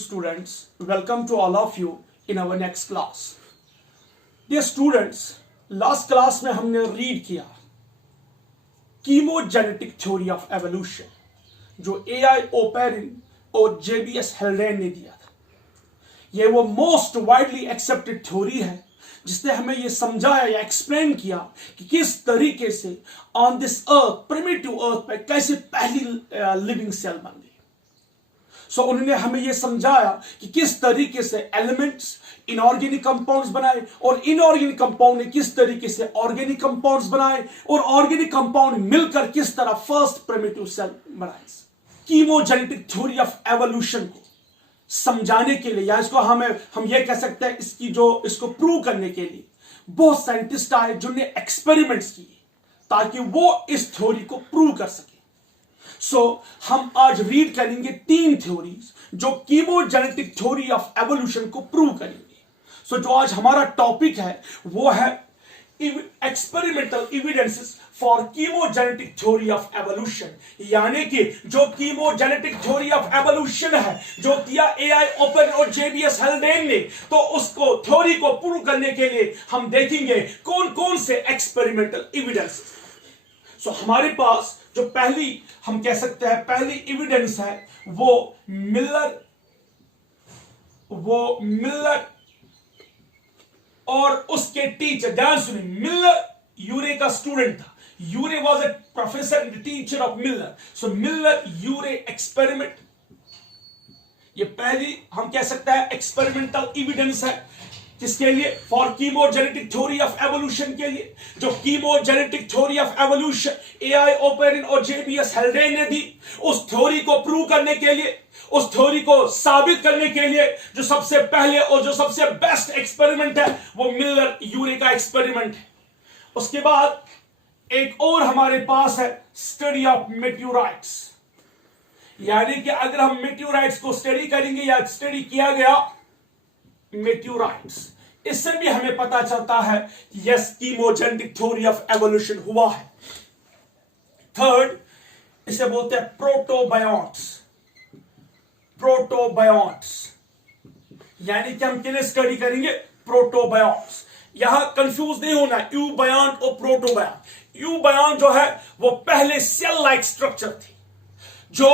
students, welcome to all of you in our next class. Dear students, last class में हमने read किया chemogenetic theory of evolution जो A.I. Oparin और J.B.S. Haldane ने दिया था. ये वो most widely accepted theory है जिसने हमें ये समझाया या एक्सप्लेन किया कि किस तरीके से ऑन दिस अर्थ प्रिमिटिव अर्थ पे कैसे पहली लिविंग सेल बन गई. सो उन्होंने हमें ये समझाया कि किस तरीके से एलिमेंट्स इनऑर्गेनिक कंपाउंड्स बनाए और इनऑर्गेनिक कंपाउंड ने किस तरीके से ऑर्गेनिक कंपाउंड्स बनाए और ऑर्गेनिक कंपाउंड मिलकर किस तरह फर्स्ट प्रिमिटिव सेल बनाए. कीमोजेनेटिक थ्योरी ऑफ एवोल्यूशन को समझाने के लिए या इसको हम ये कह सकते हैं इसको प्रूव करने के लिए बहुत साइंटिस्ट आए जिन्होंने एक्सपेरिमेंट्स किए ताकि वो इस थ्योरी को प्रूव कर सके. सो हम आज रीड करेंगे 3 थ्योरीज जो कीमोजेनेटिक थ्योरी ऑफ एवोल्यूशन को प्रूव करेंगे. सो जो आज हमारा टॉपिक है वो है experimental evidences for chemogenetic theory of evolution, यानी कि जो कीमोजेनेटिक थ्योरी ऑफ एवोल्यूशन है जो किया A.I. ओपेरिन और J.B.S. हेल्डेन ने, तो उसको थ्योरी को प्रूव करने के लिए हम देखेंगे कौन कौन से एक्सपेरिमेंटल एविडेंस. सो हमारे पास जो पहली हम कह सकते हैं पहली एविडेंस है वो मिलर और उसके टीचर. ध्यान सुनिए, मिलर यूरे का स्टूडेंट था. Urey was a professor and teacher of Miller. So Miller Urey experiment, ये पहली हम कह सकते हैं एक्सपेरिमेंटल एविडेंस है किसके लिए, for chemogenetic theory of evolution के लिए. जो chemogenetic theory of evolution A.I. Oparin और J.B.S. हेल्डेन ने दी, उस थ्योरी को प्रूव करने के लिए, उस थ्योरी को साबित करने के लिए जो सबसे पहले और जो सबसे बेस्ट एक्सपेरिमेंट है वो मिलर यूरे का एक्सपेरिमेंट है. उसके बाद एक और हमारे पास है स्टडी ऑफ मेट्योराइट्स, यानी कि अगर हम मेट्योराइट्स को स्टडी करेंगे या स्टडी किया गया मेट्योराइट्स, इससे भी हमें पता चलता है कि यस कीमोजेनेटिक थ्योरी ऑफ एवोल्यूशन हुआ है. थर्ड, इसे बोलते हैं प्रोटोबायोन्ट्स, यानी कि हम किन्हें स्टडी करेंगे, प्रोटोबायोन्ट्स. यहां कंफ्यूज नहीं होना यूबायोन्ट और प्रोटोबायोन्ट. यूबायोन्ट जो है वो पहले सेल लाइक स्ट्रक्चर थी जो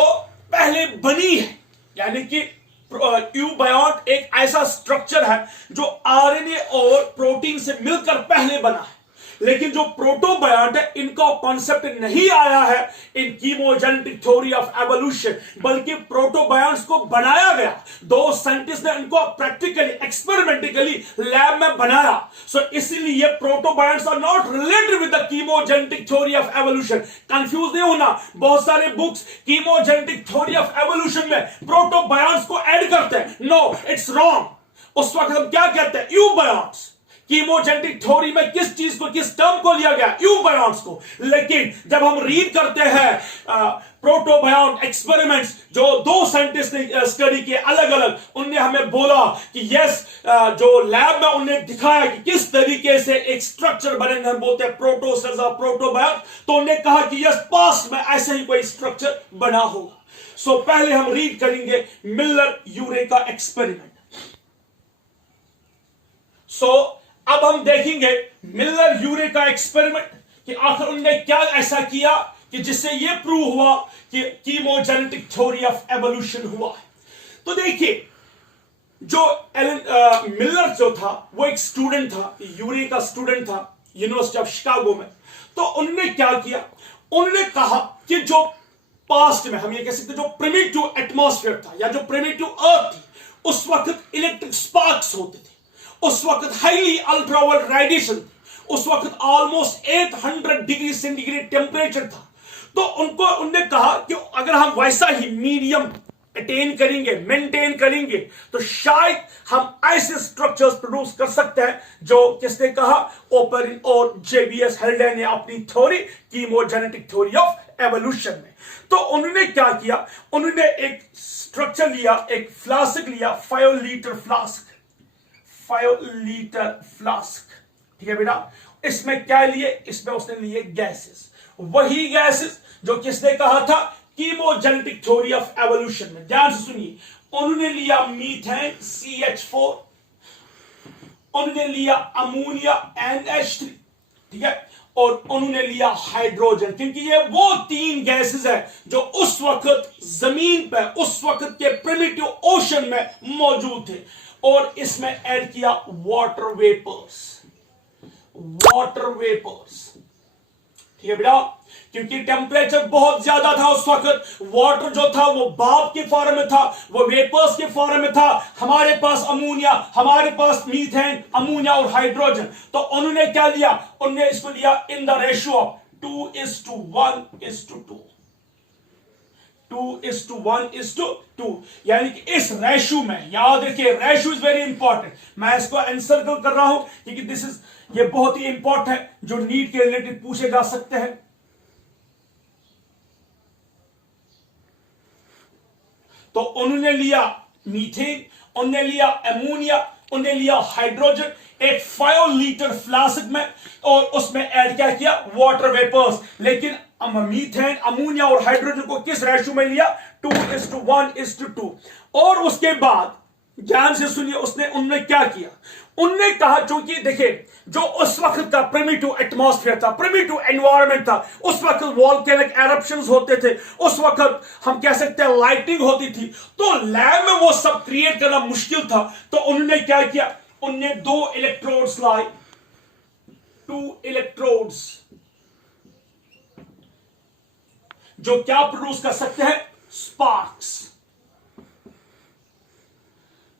पहले बनी है, यानी कि यूबायोन्ट एक ऐसा स्ट्रक्चर है जो आरएनए और प्रोटीन से मिलकर पहले बना है. लेकिन जो प्रोटोबायोन्ट है इनका कॉन्सेप्ट नहीं आया है इन कीमोजेनेटिक थ्योरी ऑफ एवोल्यूशन, बल्कि प्रोटोबायोन्ट्स को बनाया गया. 2 साइंटिस्ट ने इनको प्रैक्टिकली एक्सपेरिमेंटिकली लैब में बनाया. सो इसीलिए protobionts are not related with the chemogenetic theory of evolution. Confuse नहीं होना, बहुत सारे books chemogenetic theory of evolution में प्रोटोबायोन्ट्स को ऐड करते हैं. No, it's wrong. उस वक्त हम क्या कहते हैं, यूबायोन्ट्स. कीमोजेनेटिक थ्योरी में किस चीज को, किस टर्म को लिया गया, यूबायोन्ट्स को. लेकिन जब हम रीड करते हैं प्रोटोबायोन्ट एक्सपेरिमेंट्स जो 2 साइंटिस्ट ने स्टडी किए अलग अलग, उनने हमें बोला कि यस जो लैब में उन्हें दिखाया कि किस तरीके से एक स्ट्रक्चर बनेंगे, हम बोलते हैं प्रोटोसेल्स और प्रोटोबायोन्ट, तो उन्हें कहा कि यस पास्ट में ऐसे ही कोई स्ट्रक्चर बना होगा. सो पहले हम रीड करेंगे मिलर यूरे का एक्सपेरिमेंट. सो अब हम देखेंगे मिलर यूरे का एक्सपेरिमेंट कि आखिर उन्होंने क्या ऐसा किया कि जिससे यह प्रूव हुआ कि कीमोजेनेटिक थ्योरी ऑफ एवोल्यूशन हुआ है. तो देखिए, जो मिलर जो था वो एक स्टूडेंट था, यूरे का स्टूडेंट था यूनिवर्सिटी ऑफ शिकागो में. तो उन्होंने क्या किया, उन्होंने कहा कि जो पास्ट में हम ये कह सकते जो प्रिमिटिव एटमॉस्फेयर था या जो प्रिमिटिव अर्थ थी, उस वक्त इलेक्ट्रिक स्पार्क्स होते थे, उस वक्त हाईली अल्ट्रावायलेट रेडिएशन, उस वक्त ऑलमोस्ट 800 डिग्री सेंटीग्रेड टेम्परेचर था. तो उनने कहा कि अगर हम वैसा ही मीडियम अटेन करेंगे, मेंटेन करेंगे, तो शायद हम ऐसे स्ट्रक्चर्स प्रोड्यूस कर सकते हैं जो किसने कहा, ओपेरिन और J.B.S. हेल्डेन ने अपनी थ्योरी कीमोजेनेटिक थ्योरी ऑफ एवोल्यूशन में. तो उन्होंने क्या किया, उन्होंने एक स्ट्रक्चर लिया, एक फ्लास्क लिया, 5 लीटर फ्लास्क. ठीक है बेटा, इसमें क्या लिए, इसमें उसने लिए गैसेस, वही गैसेस जो किसने कहा था कीमोजेनेटिक थ्योरी ऑफ एवोल्यूशन में. ध्यान से सुनिए, उन्होंने लिया मीथेन CH4, उन्होंने लिया अमोनिया NH3, ठीक है, और उन्होंने लिया हाइड्रोजन, क्योंकि ये वो 3 गैसेस है जो उस वक्त जमीन पर, उस वक्त के प्रिमिटिव ओशन में मौजूद थे, और इसमें ऐड किया वाटर वेपर्स, वाटर वेपर्स, ठीक है बेटा, क्योंकि टेम्परेचर बहुत ज्यादा था उस वक्त, वाटर जो था वो भाप के फॉर्म में था, वो वेपर्स के फॉर्म में था, हमारे पास अमोनिया, हमारे पास मीथेन, अमोनिया और हाइड्रोजन, तो उन्होंने क्या लिया, उन्होंने इसको लिया इन द रेशियो ऑफ 2:1:2, 2:1:2, यानी कि इस रेशियो में, याद रखिए रेशियो इज वेरी इंपॉर्टेंट, मैं इसको एनसर्कल कर रहा हूं क्योंकि ये बहुत ही इंपॉर्टेंट है, जो नीट के रिलेटेड पूछे जा सकते हैं। तो उन्होंने लिया मीथेन, उन्होंने लिया अमोनिया, उन्होंने लिया हाइड्रोजन, एक 5 लीटर फ्लास्क में, और उसमें ऐड क्या किया, वाटर वेपर्स, लेकिन मीथेन, अमोनिया और हाइड्रोजन को किस रेशियो में लिया, 2:1:2, और उसके बाद ध्यान से सुनिए, उन्होंने क्या किया, उन्होंने कहा, चूंकि देखिए जो उस वक्त का प्रिमिटिव एटमॉस्फेयर था, प्रिमिटिव एनवायरनमेंट था, उस वक्त वॉल्केनिक एरप्शंस होते थे, उस वक्त हम कह सकते हैं लाइटिंग होती थी, तो लैब में वो सब क्रिएट करना मुश्किल था, तो उन्होंने क्या किया, उन्होंने 2 इलेक्ट्रोड्स लाए, 2 इलेक्ट्रोड्स जो क्या प्रोड्यूस कर सकते हैं, स्पार्क्स,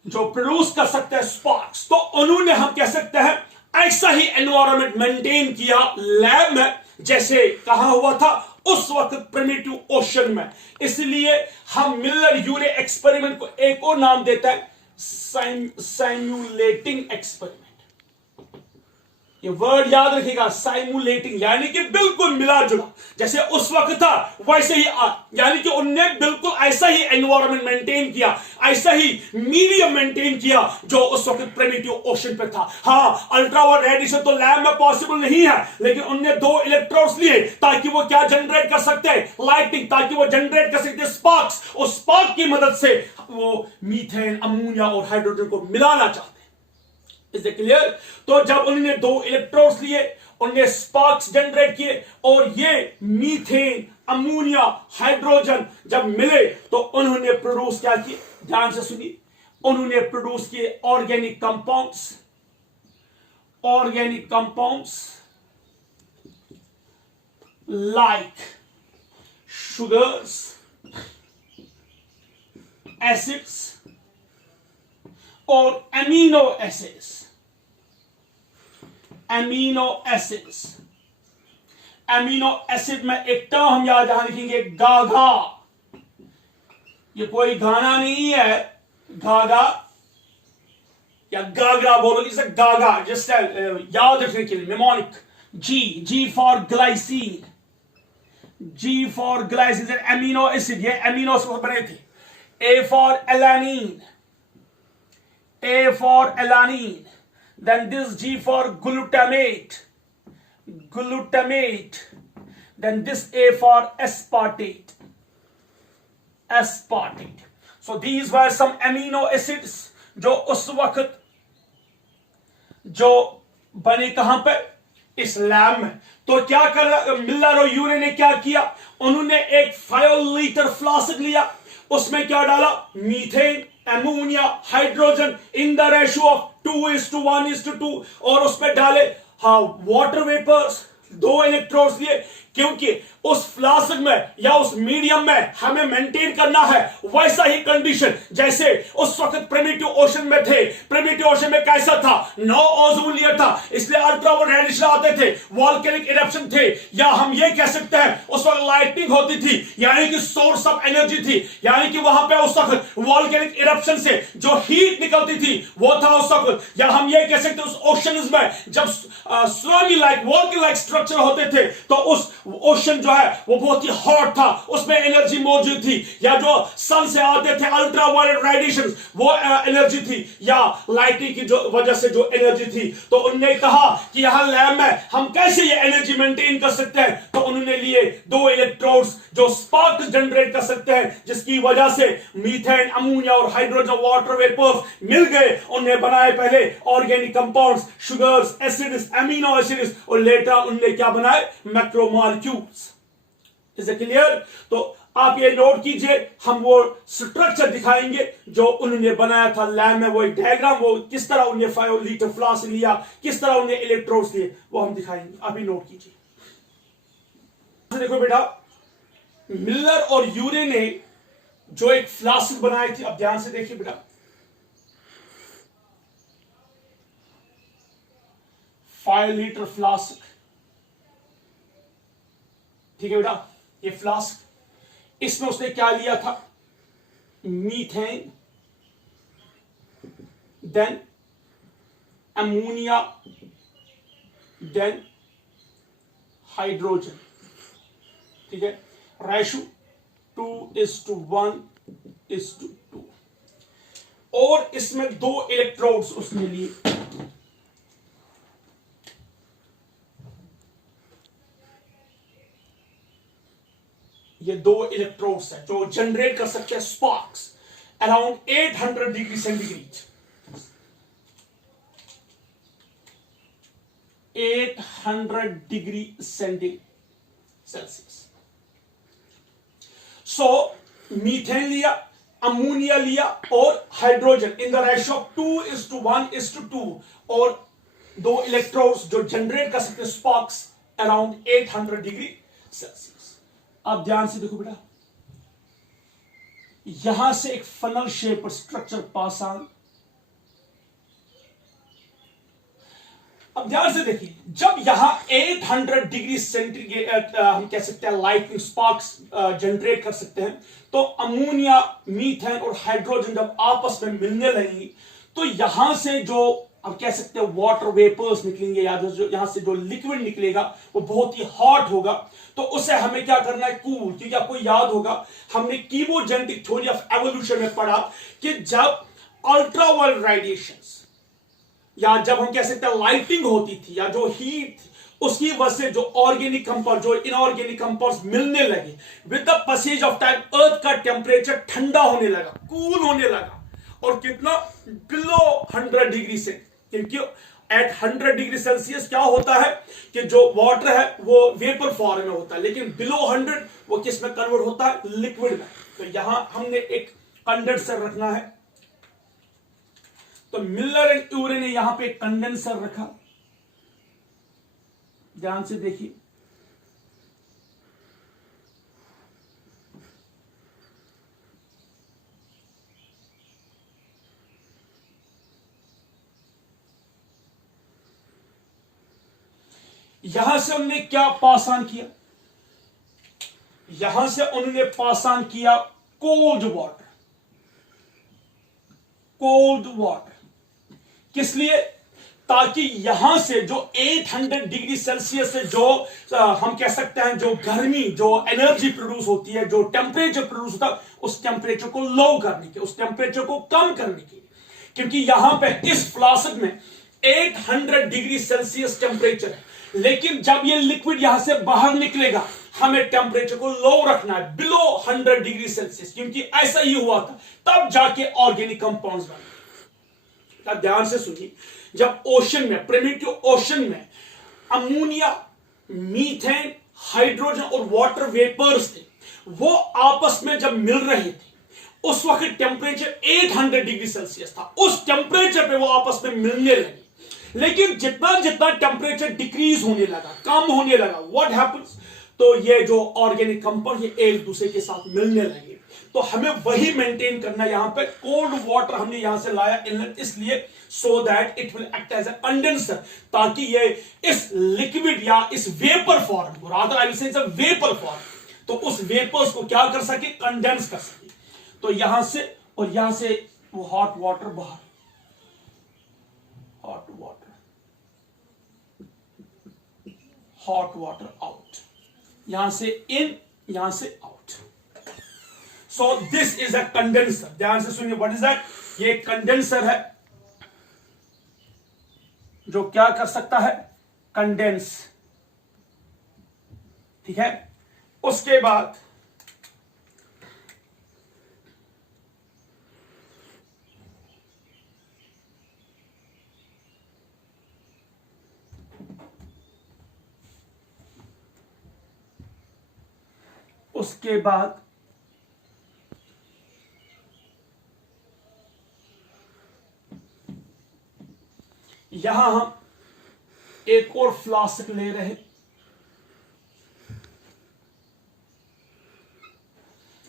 जो प्रोड्यूस कर सकते हैं स्पार्क्स, तो उन्होंने हम कह सकते हैं ऐसा ही एनवायरनमेंट मेंटेन किया लैब में जैसे कहा हुआ था उस वक्त प्रिमिटिव ओशन में, इसलिए हम मिलर यूरे एक्सपेरिमेंट को एक और नाम देता है साइमुलेटिंग एक्सपेरिमेंट। ये वर्ड याद रखिएगा, साइमुलेटिंग, यानी कि बिल्कुल मिला जुला, जैसे उस वक्त था वैसे ही यानी कि उनने बिल्कुल ऐसा ही एनवायरनमेंट मेंटेन किया, ऐसा ही मीडियम मेंटेन किया जो उस वक्त प्रिमिटिव ओशन पे था। हाँ, अल्ट्रावायलेट रेडिएशन तो लैब में पॉसिबल नहीं है, लेकिन उनने 2 इलेक्ट्रोड्स लिए ताकि वो क्या जनरेट कर सकते हैं, लाइटिंग, ताकि वो जनरेट कर सकते स्पार्क्स, उस स्पार्क की मदद से वो मीथेन, अमोनिया और हाइड्रोजन को मिलाना चाहते। Is it clear? तो जब उन्होंने 2 इलेक्ट्रोड्स लिए, उन्होंने स्पार्क्स जनरेट किए, और ये मीथेन, अमोनिया, हाइड्रोजन जब मिले तो उन्होंने प्रोड्यूस क्या किए, ध्यान से सुनिए, उन्होंने प्रोड्यूस किए organic compounds like sugars, acids और एमिनो एसिड्स। एमिनो एसिड में एक टर्म हम यहां लिखेंगे, गागा। ये कोई गाना नहीं है, गागा या गागरा बोलोगे, इसे गागा, जस्ट याद रखने के लिए mnemonic, G for glycine, amino acid, ये एमिनो से बने थे। A for alanine, then this G for glutamate, then this A for aspartate. So these were some amino acids जो उस वक्त जो बने कहां पे, इस लैब में। तो क्या कर मिलर और यूरे ने क्या किया, उन्होंने एक 5 लीटर फ्लास्क लिया, उसमें क्या डाला, methane, ammonia, hydrogen in the ratio of 2:1:2, और उसमें डाले वाटर वेपर्स, 2 इलेक्ट्रोड्स लिए, क्योंकि उस फ्लास्क में या उस मीडियम में हमें मेंटेन करना है वैसा ही कंडीशन जैसे उस वक्त प्रिमिटिव ओशन में थे। प्रिमिटिव ओशन में कैसा था, नो ओजोन लेयर था, इसलिए अल्ट्रावायलेट रेडिएशन आते थे, वॉल्केनिक इरप्शन थे, या हम ये कह सकते हैं उस वक्त लाइटनिंग होती थी, यानी कि सोर्स ऑफ एनर्जी थी, यानी कि वहां पे उस वक्त वॉल्केनिक इरप्शन से जो हीट निकलती थी वो था उस वक्त, या हम ये कह सकते हैं उस ओशंस में जब tsunami like, volcanic like structure होते थे, तो उस ओशन जो है वो बहुत ही हॉट था, उसमें एनर्जी मौजूद थी, या जो सन से आते थे अल्ट्रा वायलेट रेडिएशन वो एनर्जी थी, या लाइटिंग की जो वजह से जो एनर्जी थी। तो उन्होंने कहा कि यहां लैब में हम कैसे ये एनर्जी मेंटेन कर सकते हैं। तो उन्होंने लिए दो इलेक्ट्रोड्स जो स्पार्क जनरेट कर सकते हैं, जिसकी वजह से मीथेन, अमोनिया और हाइड्रोजन वाटर वेपर्स मिल गए। उन्हें बनाए पहले organic compounds, sugars, acids, amino acids, और लेटर उन्होंने क्या बनाए, मैक्रोमोलेक्यूल्स। Is it clear? तो आप ये नोट कीजिए, हम वो स्ट्रक्चर दिखाएंगे जो उन्होंने बनाया था लैब में, वो एक डायग्राम, वो किस तरह उन्हें 5 लीटर फ्लास्क लिया, किस तरह उन्हें इलेक्ट्रोड्स लिए, वो हम दिखाएंगे। आप ये नोट कीजिए। देखो बेटा, मिलर और यूरे ने जो एक फ्लास्क बनाई थी, अब ध्यान से देखिए बेटा, 5 लीटर फ्लास्क, ठीक है बेटा, ये फ्लास्क, इसमें उसने क्या लिया था, methane, then ammonia, then hydrogen, ठीक है, रेशो 2:1:2, और इसमें 2 इलेक्ट्रोड्स उसने लिए। ये 2 इलेक्ट्रोड्स हैं जो जनरेट कर सकते हैं sparks around 800 degree centigrade, 800 degree Celsius. So methane लिया, अमोनिया लिया और hydrogen in the ratio of 2:1:2, और 2 इलेक्ट्रोड्स जो जनरेट कर सकते हैं स्पार्क्स अराउंड 800 डिग्री सेल्सियस। आप ध्यान से देखो बेटा, यहां से एक funnel shape structure pass on. अब ध्यान से देखिए, जब यहां 800 डिग्री सेंटीग्रेड हम कह सकते हैं लाइटनिंग स्पार्क्स जनरेट कर सकते हैं, तो अमोनिया, मीथेन और हाइड्रोजन जब आपस में मिलने लगेंगी, तो यहां से जो हम कह सकते हैं वाटर वेपर्स निकलेंगे, या जो यहां से जो लिक्विड निकलेगा वो बहुत ही हॉट होगा। तो उसे हमें क्या करना है, कूल। क्योंकि आपको याद होगा हमने कीमोजेनेटिक थ्योरी ऑफ एवोल्यूशन में पढ़ा कि जब अल्ट्रावायलेट रेडिएशंस, या जब हम कह सकते हैं लाइटिंग होती थी, या जो हीट थी, उसकी वजह से जो ऑर्गेनिक कंपाउंड, जो इनऑर्गेनिक कंपाउंड्स मिलने लगे, with the passage of time earth का टेम्परेचर ठंडा होने लगा, कूल होने लगा, और कितना, बिलो 100 डिग्री से। क्योंकि एट 100 डिग्री सेल्सियस क्या होता है कि जो वाटर है वो वेपर फॉर्म में होता है, लेकिन बिलो 100 वो किस में कन्वर्ट होता है, लिक्विड में। तो यहां हमने एक कंडेंसर रखना है, तो मिलर एंड यूरे ने यहां पे एक कंडेंसर रखा। ध्यान से देखिए, यहां से उन्होंने क्या पास ऑन किया, यहां से उन्होंने पास ऑन किया कोल्ड वाटर। कोल्ड वाटर किस लिए, ताकि यहां से जो 800 डिग्री सेल्सियस से जो हम कह सकते हैं जो गर्मी, जो एनर्जी प्रोड्यूस होती है, जो टेम्परेचर प्रोड्यूस होता है, उस टेम्परेचर को लो करने के, उस टेम्परेचर को कम करने के। क्योंकि यहां पे इस फ्लास्क में 800 डिग्री सेल्सियस टेम्परेचर है, लेकिन जब ये लिक्विड यहां से बाहर निकलेगा हमें टेम्परेचर को लो रखना है, बिलो 100 डिग्री सेल्सियस। क्योंकि ऐसा ही हुआ था, तब जाके ऑर्गेनिक कंपाउंड्स बने। ध्यान से सुनिए, जब ओशन में, प्रिमिटिव ओशन में अमोनिया, मीथेन, हाइड्रोजन और वाटर वेपर्स थे, वो आपस में जब मिल रहे थे, उस वक्त टेम्परेचर 800 डिग्री सेल्सियस था। उस टेम्परेचर पे वो आपस में मिलने लगे। लेकिन जितना जितना टेम्परेचर डिक्रीज होने लगा, कम होने लगा, व्हाट हैपेंस, तो ये जो ऑर्गेनिक कंपाउंड ये एक दूसरे के साथ मिलने लगे। तो हमें वही मेंटेन करना, यहां पे कोल्ड वाटर हमने यहां से लाया इनलेट, इसलिए so that it will act as a condenser, ताकि ये इस लिक्विड या इस vapour form, rather I will say it's a vapour form, तो उस वेपर्स को क्या कर सके, कंडेंस कर सके। तो यहां से और यहां से वो हॉट वाटर बाहर, hot water, hot water out. यहां से इन, यहां से out. So this is a condenser. ध्यान से सुनिए, व्हाट इज दैट? ये कंडेंसर है जो क्या कर सकता है? कंडेंस। ठीक है। उसके बाद यहां हम एक और फ्लास्क ले रहे हैं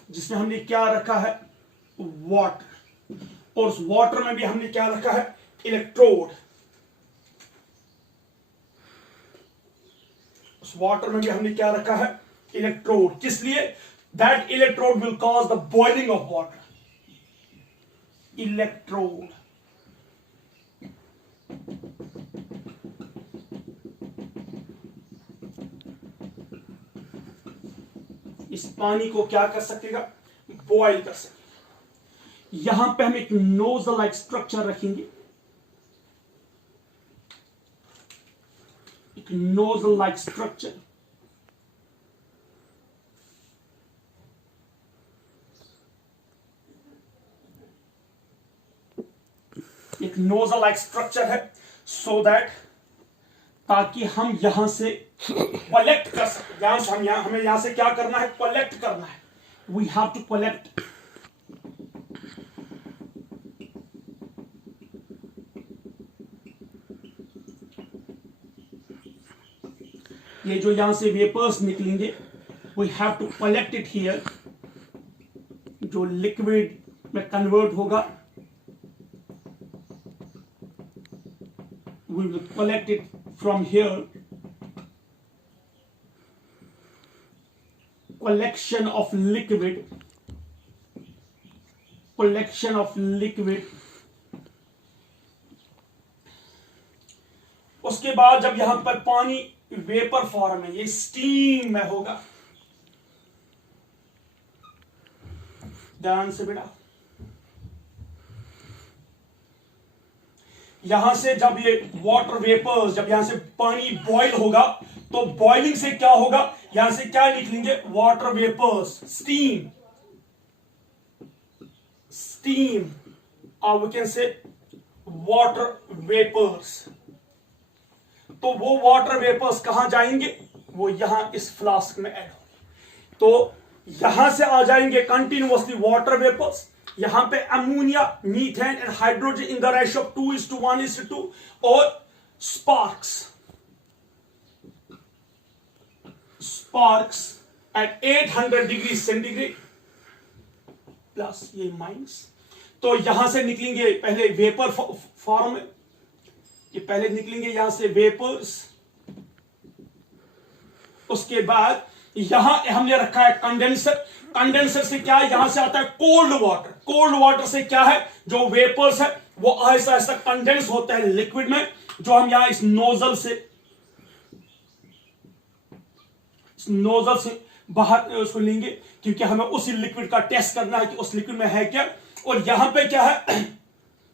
जिसमें हमने क्या रखा है? वाटर। और उस वाटर में भी हमने क्या रखा है? इलेक्ट्रोड। उस वाटर में भी हमने क्या रखा है? इलेक्ट्रोड। किस लिए? That electrode will cause the boiling of water. Electrode. इस पानी को क्या कर सकेगा? बॉयल कर सकेगा। यहां पे हम एक नोजल लाइक स्ट्रक्चर रखेंगे, एक नोजल लाइक स्ट्रक्चर। एक नोजल लाइक स्ट्रक्चर है सो दैट ताकि हम यहां से कलेक्ट कर सकें। यहां से हमें यहां से क्या करना है? कलेक्ट करना है। We have to collect. ये जो यहां से वेपर्स निकलेंगे, we have to collect it here. जो लिक्विड में कन्वर्ट होगा, we will collect it from here. Collection of liquid. Collection of liquid. उसके बाद जब यहां पर पानी वेपर फॉर्म में, ये स्टीम में होगा। ध्यान से बेटा, यहां से जब ये वाटर वेपर्स, जब यहां से पानी बॉईल होगा तो बॉइलिंग से क्या होगा? यहां से क्या निकलेंगे? Water vapours, steam. स्टीम, और we can say water vapours. तो वो वाटर वेपर्स कहां जाएंगे? वो यहां इस फ्लास्क में ऐड होंगे। तो यहां से आ जाएंगे कंटिन्यूअसली वाटर वेपर्स। यहां पे ammonia, methane and hydrogen in the ratio of 2:1:2 और sparks at 800 degree centigrade plus ये माइनस। तो यहां से निकलेंगे पहले वेपर फॉर्म में, ये पहले निकलेंगे यहां से वेपर्स। उसके बाद यहां हमने रखा है कंडेंसर। कंडेंसर से क्या है? यहां से आता है कोल्ड वाटर। कोल्ड वाटर से क्या है? जो वेपर्स है वो ऐसा ऐसा कंडेंस होता है लिक्विड में, जो हम यहां इस नोजल से बाहर उसको लेंगे, क्योंकि हमें उसी लिक्विड का टेस्ट करना है कि उस लिक्विड में है क्या। और यहां पे क्या है?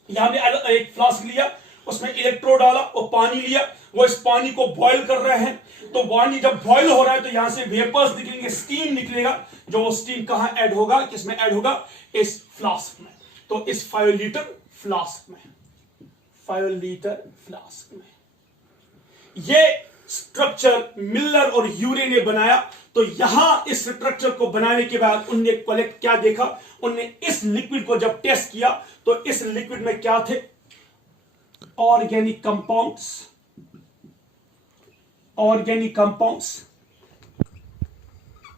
यहां पे एक फ्लास्क लिया, उसमें इलेक्ट्रोड डाला और पानी लिया, वो इस पानी को बॉईल कर रहे हैं। तो पानी जब बॉईल हो रहा है तो यहां से वेपर्स निकलेंगे, स्टीम निकलेगा। जो स्टीम कहां ऐड होगा? किसमें ऐड होगा? इस फ्लास्क में। तो इस 5 लीटर फ्लास्क में, 5 लीटर फ्लास्क में ये स्ट्रक्चर मिलर और यूरे ने बनाया। तो यहां इस स्ट्रक्चर को बनाने के बाद उनने कलेक्ट क्या देखा? उनने इस लिक्विड को जब टेस्ट किया तो इस लिक्विड में क्या थे? organic compounds,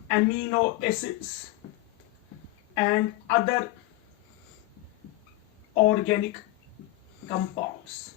amino acids and other organic compounds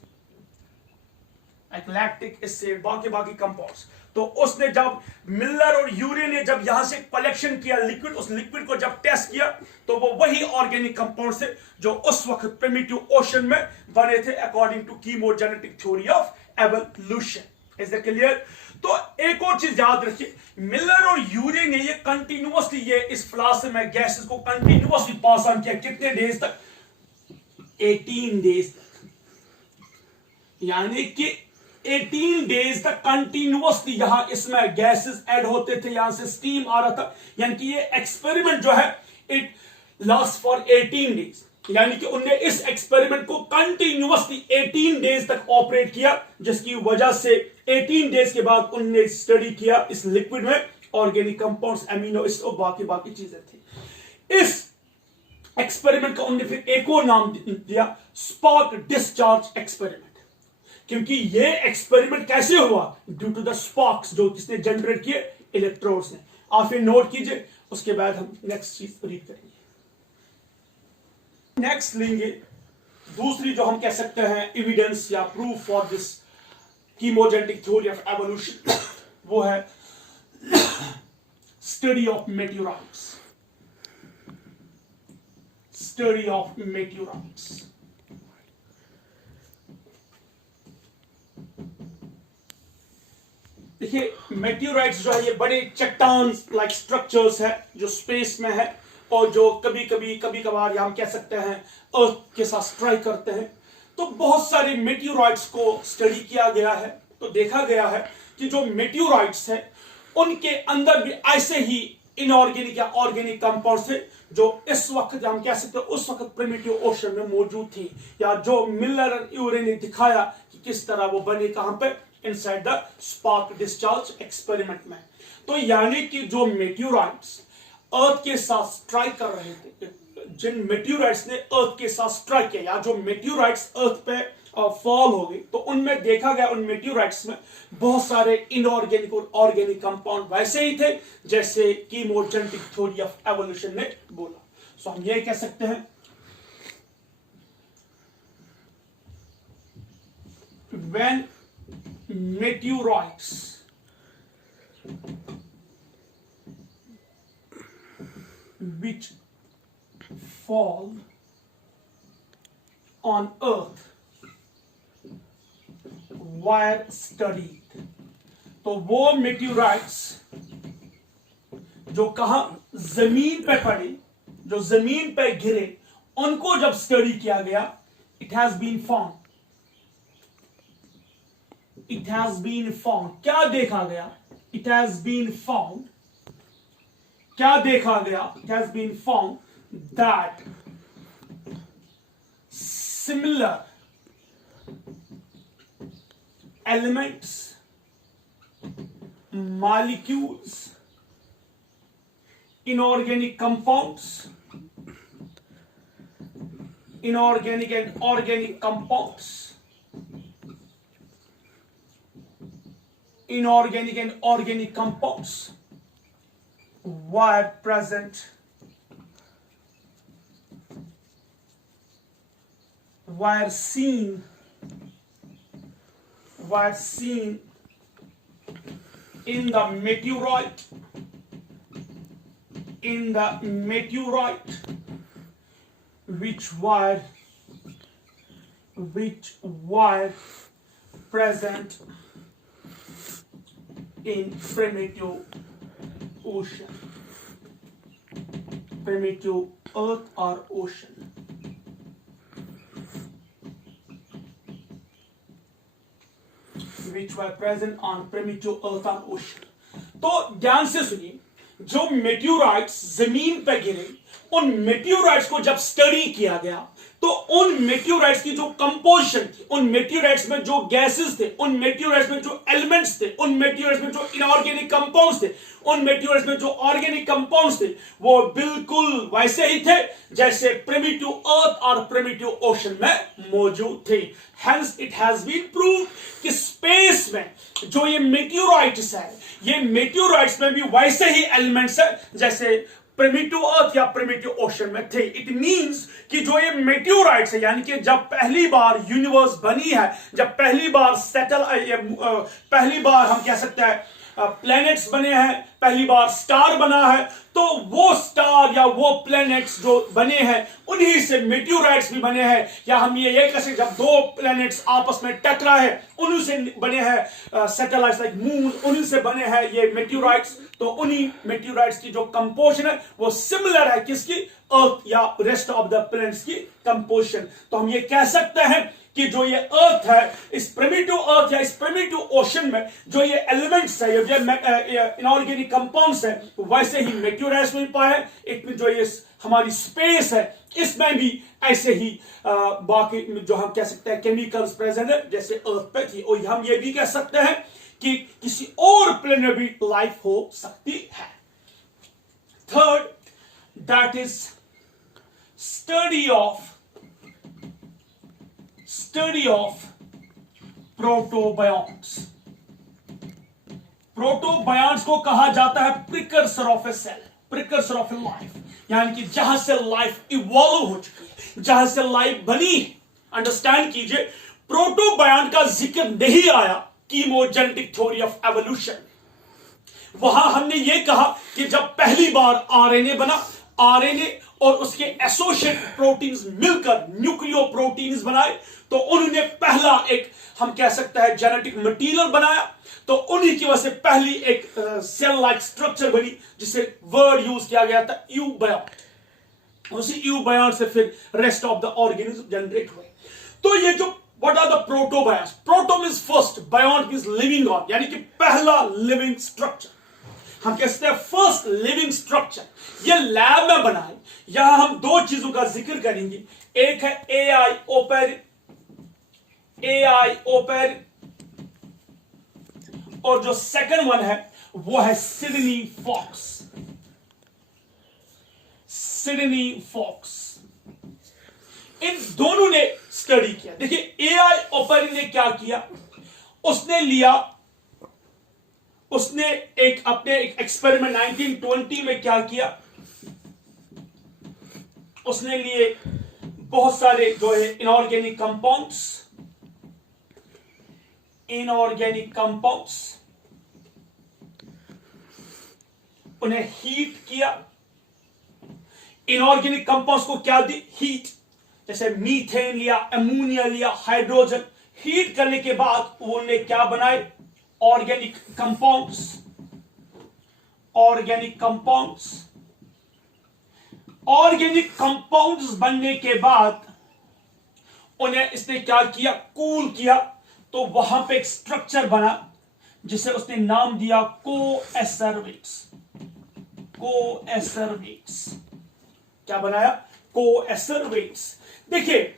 like lactic acid, बाकी कंपाउंड्स। तो उसने जब मिलर और यूरे ने जब यहां से कलेक्शन किया लिक्विड, उस लिक्विड को जब टेस्ट किया तो वो वही ऑर्गेनिक कंपाउंड्स थे जो उस वक्त प्रिमिटिव ओशन में बने थे according to chemogenetic theory of evolution. Is that clear? तो एक और चीज याद रखिए, मिलर और यूरे ने ये कंटिन्यूअसली ये इस फ्लास्क में गैसेस को कंटिन्यूअसली पास ऑन किया। कितने डेज तक? 18 डेज तक, यानी कि 18 डेज तक कंटिन्यूअसली यहां इसमें गैसेस ऐड होते थे, यहां से स्टीम आ रहा था। यानी कि ये एक्सपेरिमेंट जो है इट लास्ट फॉर 18 डेज, यानी कि उन्होंने इस एक्सपेरिमेंट को कंटिन्यूअसली 18 डेज तक ऑपरेट किया, जिसकी वजह से 18 डेज के बाद उन्होंने स्टडी किया इस लिक्विड में ऑर्गेनिक कंपाउंड्स, एमिनो एसिड और बाकी चीजें थी। इस एक्सपेरिमेंट का उन्होंने फिर एक और नाम दिया, स्पार्क डिस्चार्ज एक्सपेरिमेंट, क्योंकि ये एक्सपेरिमेंट कैसे हुआ? ड्यू टू द स्पार्क्स जो किसने जनरेट किए? इलेक्ट्रोड्स ने। आप फिर नोट कीजिए, उसके बाद हम नेक्स्ट चीज रीड करेंगे। नेक्स्ट लेंगे दूसरी जो हम कह सकते हैं एविडेंस या proof for this chemogenetic theory of evolution, वो है study of meteorites. Study of meteorites. देखिए, मेट्योराइट्स जो है ये बड़े चट्टान लाइक स्ट्रक्चर्स है जो स्पेस में है और जो कभी कभार या हम कह सकते हैं अर्थ के साथ स्ट्राइक करते हैं। तो बहुत सारे मेट्योराइट्स को स्टडी किया गया है, तो देखा गया है कि जो मेट्योराइट्स है उनके अंदर भी ऐसे ही इनऑर्गेनिक या ऑर्गेनिक कंपाउंड्स थे जो इस वक्त हम कह सकते हैं उस वक्त प्रिमिटिव ओशन में मौजूद थी, या जो मिलर और यूरे ने दिखाया कि किस तरह वो बने, कहां पे? Inside the spark discharge experiment में। तो यानी कि जो मेट्योराइट्स अर्थ के साथ स्ट्राइक कर रहे थे, जिन मेट्योराइट्स ने अर्थ के साथ स्ट्राइक किया, या जो मेट्योराइट्स अर्थ पे फॉल हो गई, तो उनमें देखा गया उन मेट्योराइट्स में बहुत सारे इनऑर्गेनिक और ऑर्गेनिक कंपाउंड वैसे ही थे जैसे कीमोजेनेटिक थ्योरी ऑफ एवोल्यूशन ने बोला। सो हम ये कह सकते हैं when meteorites which fall on earth were studied, तो वो मेट्योराइट्स जो कहां जमीन पे पड़े, जो जमीन पे गिरे, उनको जब स्टडी किया गया, it has been found, it has been found, क्या देखा गया? इट हैज बीन फाउंड, क्या देखा गया? It has been found that similar elements, molecules, inorganic compounds, inorganic and organic compounds, inorganic and organic compounds were present, were seen in the meteorite, which were present in primitive ocean, primitive earth or ocean. Which were present on primitive earth and ocean. तो ध्यान से सुनिए, जो मेट्योराइट्स जमीन पे गिरे, उन मेट्योराइट्स को जब स्टडी किया गया, तो उन मेट्योराइट्स की जो कंपोजिशन थी, उन मेट्योराइट्स में जो गैसेस थे, उन मेट्योराइट्स में जो एलिमेंट्स थे, उन मेट्योराइट्स में जो इनऑर्गेनिक कंपाउंड्स थे, उन मेट्योराइट्स में जो ऑर्गेनिक कंपाउंड्स थे, वो बिल्कुल वैसे ही थे जैसे प्रिमिटिव अर्थ और प्रिमिटिव ओशन में मौजूद थे। Hence it has been prove कि स्पेस में जो ये मेट्योराइट्स है, ये मेट्योराइट्स में भी वैसे ही एलिमेंट्स है जैसे प्रिमिटिव अर्थ या प्रिमिटिव ओशन में थे। इट मींस कि जो ये मेट्योराइट्स है, यानी कि जब पहली बार यूनिवर्स बनी है, जब पहली बार हम कह सकते हैं प्लैनेट्स बने हैं, पहली बार स्टार बना है, तो वो स्टार या वो प्लैनेट्स जो बने हैं उन्हीं से मेट्योराइट्स भी बने हैं। या हम ये कह सकते जब दो प्लैनेट्स आपस में टकराए उन्हीं से बने हैं सैटेलाइट्स लाइक मून, उन्हीं से बने हैं ये मेट्योराइट्स। तो उन्हीं मेट्योराइट्स की जो कंपोजिशन है वो सिमिलर है किसकी, अर्थ या रेस्ट ऑफ द प्लैनेट्स की कंपोजिशन। तो हम ये कह सकते हैं कि जो ये अर्थ है, इस प्रिमिटिव अर्थ या इस प्रिमिटिव ओशन में जो ये एलिमेंट्स है, ये इनऑर्गेनिक कंपाउंड्स है, वैसे ही मेट्योराइट्स में पाए। एक जो ये हमारी स्पेस है इसमें भी ऐसे ही बाकी जो हम कह सकते हैं केमिकल्स प्रेजेंट है जैसे अर्थ पे थी। और हम ये भी कह सकते हैं कि किसी और प्लेनेट में भी लाइफ हो सकती है। Third, that is study of protobionts. Protobionts को कहा जाता है precursor of a cell, precursor of a life, यानी कि जहां से लाइफ इवॉल्व हो चुकी है, जहां से लाइफ बनी। अंडरस्टैंड कीजिए, प्रोटोबायन्ट का जिक्र नहीं आया कीमोजेनेटिक थ्योरी ऑफ एवोल्यूशन। वहां हमने यह कहा कि जब पहली बार आरएनए बना, आरएनए और उसके एसोसिएट प्रोटीन्स मिलकर न्यूक्लियो प्रोटीन्स बनाए, तो उन्होंने पहला एक हम कह सकते हैं जेनेटिक मटेरियल बनाया। तो उन्हीं की वजह से पहली एक सेल लाइक स्ट्रक्चर बनी जिसे वर्ड यूज किया गया था यूबयान्ट। उसी यूबयान्ट से फिर rest of the organism generate हुए। तो ये जो what are the protobionts, proto means first, biont means living on, यानी कि पहला लिविंग स्ट्रक्चर। हम कहते हैं फर्स्ट लिविंग स्ट्रक्चर। ये लैब में बनाए। यहां हम दो चीजों का जिक्र करेंगे, एक है एआई ओपेरिन, और जो सेकंड वन है वो है सिडनी फॉक्स। इन दोनों ने स्टडी किया। देखिए एआई ओपेरिन ने क्या किया, उसने एक अपने एक्सपेरिमेंट 1920 में क्या किया, उसने लिए बहुत सारे जो है इनऑर्गेनिक कंपाउंड्स, उन्हें हीट किया। इनऑर्गेनिक कंपाउंड्स को क्या दी, हीट। जैसे मीथेन लिया, अमोनिया लिया, हाइड्रोजन। हीट करने के बाद उन्होंने क्या बनाए, ऑर्गेनिक कंपाउंड्स बनने के बाद उन्हें इसने क्या किया, कूल किया। तो वहां पे एक स्ट्रक्चर बना जिसे उसने नाम दिया कोएसरवेट्स। क्या बनाया, कोएसरवेट्स। देखिए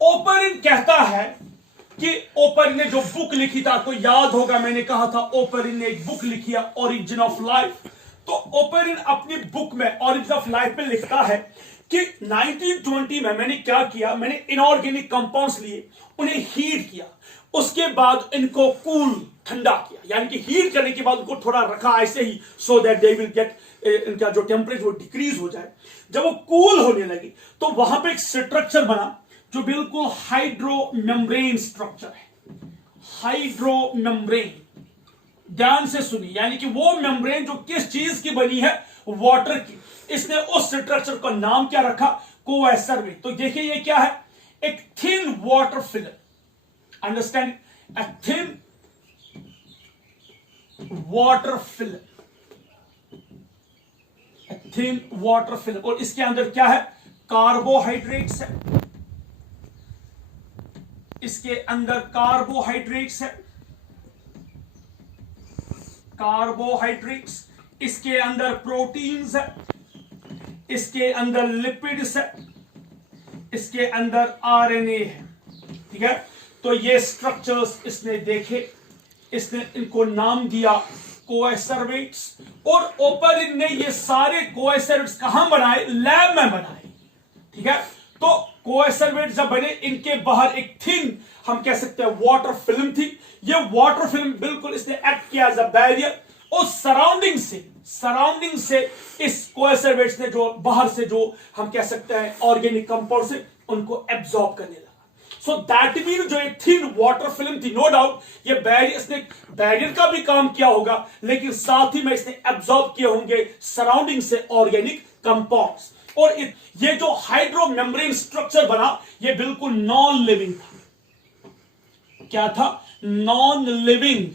ओपेरिन कहता है कि ओपेरिन ने जो बुक लिखी था, आपको याद होगा मैंने कहा था ओपेरिन ने एक बुक लिखी है ओरिजिन ऑफ लाइफ। तो ओपेरिन अपनी बुक में ओरिजिन ऑफ लाइफ में लिखता है कि 1920 में मैंने क्या किया, मैंने इनऑर्गेनिक कंपाउंड्स लिए, उन्हें हीट किया, उसके बाद इनको कूल ठंडा किया, यानी कि हीट करने के बाद उनको थोड़ा रखा ऐसे ही, so that they will get, इनका जो टेम्परेचर वो डिक्रीज हो जाए। जब वो कूल होने लगी तो वहां पे एक स्ट्रक्चर बना जो बिल्कुल हाइड्रो मेम्ब्रेन स्ट्रक्चर है। हाइड्रो मेम्ब्रेन, ध्यान से सुनिए, यानी कि वो मेम्ब्रेन जो किस चीज की बनी है, वाटर की। इसने उस स्ट्रक्चर का नाम क्या रखा, कोएसरवेट। तो देखिए ये क्या है, एक thin water film. Understand, a thin water film, thin water film. और इसके अंदर क्या है, कार्बोहाइड्रेट्स है, इसके अंदर कार्बोहाइड्रेट्स है, इसके अंदर प्रोटीन्स है, इसके अंदर लिपिड्स है, इसके अंदर आरएनए है। ठीक है, तो ये स्ट्रक्चर्स इसने देखे, इसने इनको नाम दिया कोएसरवेट्स। और ओपेरिन ने ये सारे कोएसरवेट्स कहां बनाए, लैब में बनाए। ठीक है, तो कोएसरवेट्स जब बने, इनके बाहर एक थिन हम कह सकते हैं वाटर फिल्म थी। ये वाटर फिल्म बिल्कुल इसने एक्ट किया एज अ बैरियर, और सराउंडिंग से इस कोएसरवेट्स ने जो बाहर से जो हम कह सकते हैं ऑर्गेनिक कंपाउंड से उनको एब्जॉर्ब करने लगा। सो दैट मीन जो एक थिन वाटर फिल्म थी, नो डाउट ये इसने बैरियर का भी काम किया होगा, लेकिन साथ ही में इसने एब्जॉर्ब किए होंगे सराउंडिंग से ऑर्गेनिक कंपाउंड्स। और ये जो हाइड्रो मेम्ब्रेन स्ट्रक्चर बना, ये बिल्कुल नॉन लिविंग था। क्या था? नॉन लिविंग,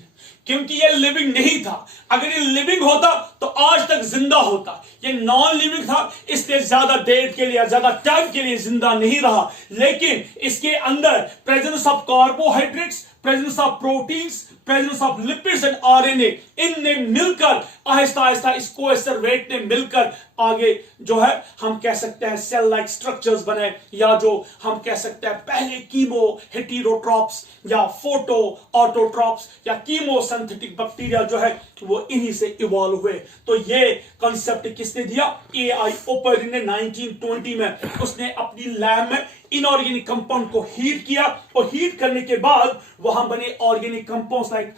क्योंकि ये लिविंग नहीं था। अगर ये लिविंग होता तो आज तक जिंदा होता। ये नॉन लिविंग था, इसलिए ज्यादा देर के लिए, ज्यादा टाइम के लिए जिंदा नहीं रहा। लेकिन इसके अंदर presence of carbohydrates, presence of proteins, presence of lipids and RNA, इनने मिलकर आहिस्ता आहिस्ता इस कोएसरवेट ने मिलकर आगे जो है हम कह सकते हैं सेल लाइक स्ट्रक्चर्स बने, या जो हम कह सकते हैं पहले कीमो हेटेरोट्रॉप्स या फोटो ऑटोट्रॉप्स या कीमो सिंथेटिक बैक्टीरिया जो है वो इन्हीं से इवॉल्व हुए। तो ये कॉन्सेप्ट किसने दिया? एआई ओपेरिन ने 1920 में उसने अपनी लैब में इनऑर्गेनिक कंपाउंड को हीट किया, और हीट करने के बाद वहां बने organic compounds like